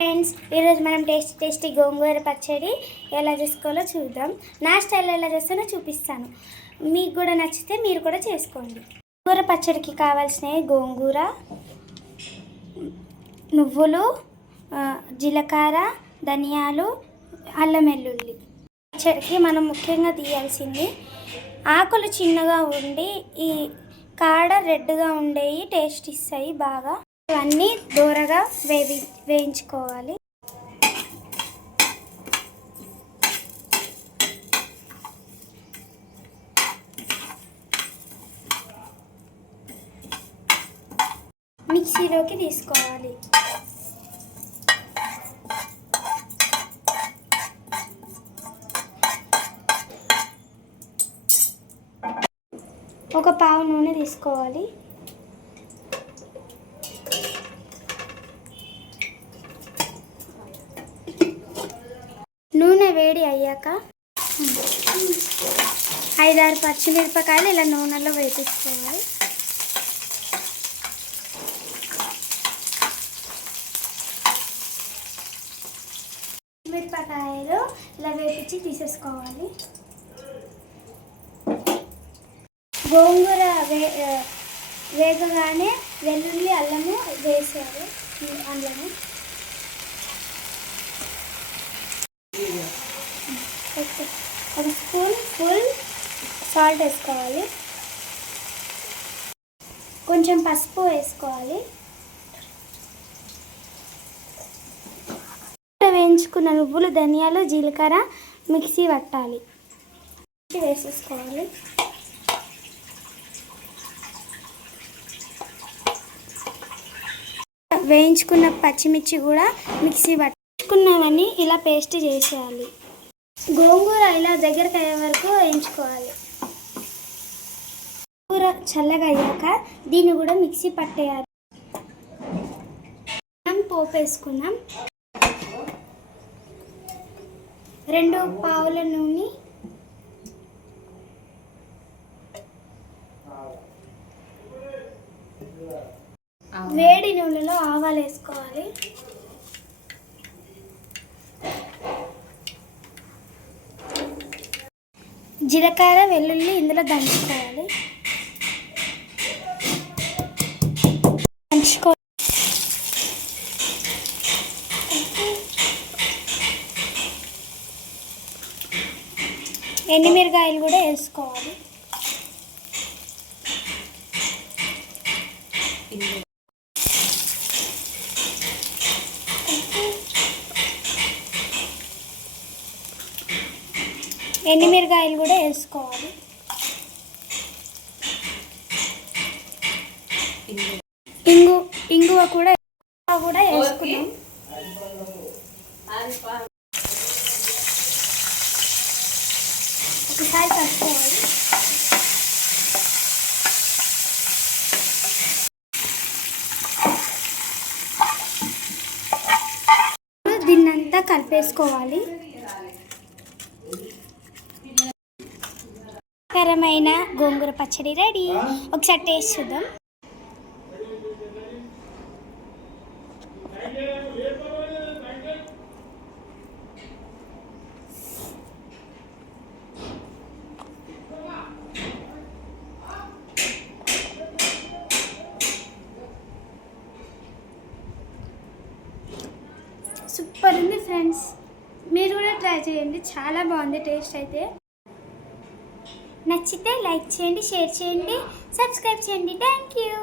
Friends, ఈరోజు మనం tasty గోంగూర పచ్చడి ఎలా చేసుకోవాలో చూద్దాం. నా స్టైల్లో ఎలా చేస్తానో చూపిస్తాను. మీకు కూడా నచ్చితే మీరు కూడా చేసుకోండి. గోంగూర పచ్చడికి కావాల్సినవి గోంగూర, నువ్వులు, జీలకర్ర, ధనియాలు, అల్లం వెల్లుల్లి. పచ్చడికి మనం ముఖ్యంగా తీయాల్సింది ఆకులు చిన్నగా ఉండి ఈ కాడ రెడ్గా ఉండేవి టేస్ట్ ఇస్తాయి బాగా. ఇవన్నీ దూరగా వేయించుకోవాలి. మిక్సీలోకి తీసుకోవాలి. ఒక పావు నూనె తీసుకోవాలి. నూనె వేడి అయ్యాక 5-6 పచ్చిమిరపకాయలు ఇలా నూనెలో వేపించుకోవాలి. మిరపకాయలు ఇలా వేపించి తీసేసుకోవాలి. గోంగూర వేగగానే వెల్లుల్లి, అల్లము వేసారు. అల్లము ఒక స్పూన్ ఫుల్ సాల్ట్ వేసుకోవాలి. కొంచెం పసుపు వేసుకోవాలి. వేయించుకున్న నువ్వులు, ధనియాలు, జీలకర్ర మిక్సీ పట్టాలి. వేసేసుకోవాలి. వేయించుకున్న పచ్చిమిర్చి కూడా మిక్సీ పట్టుకున్నవన్నీ ఇలా పేస్ట్ చేసేయాలి. గోంగూర ఇలా దగ్గరకు అయ్యే వరకు వేయించుకోవాలి. గోంగూర చల్లగా అయ్యాక దీన్ని కూడా మిక్సీ పట్టేయాలి. మనం పోపు వేసుకున్నాం. 2 పావుల నూనె, వేడి నూనెలో ఆవాలు వేసుకోవాలి. జీలకర్ర, వెల్లుల్లి ఇందులో దంచుకోవాలి. 8 మిరపకాయలు కూడా వేసుకోవాలి. ఎండుమిరకాయలు కూడా వేసుకోవాలి. ఇంగువ కూడా వేసుకున్నాం. ఒకసారి కలుపుకోవాలి. దీన్నంతా కలిపేసుకోవాలి. కరమైన గోంగూర పచ్చడి రెడీ. ఒకసారి టేస్ట్ చూద్దాం. సూపర్ ఉంది ఫ్రెండ్స్, మీరు కూడా ట్రై చేయండి. చాలా బాగుంది టేస్ట్ అయితే. నచ్చితే లైక్ చేయండి, షేర్ చేయండి, సబ్స్క్రైబ్ చేయండి. Thank you.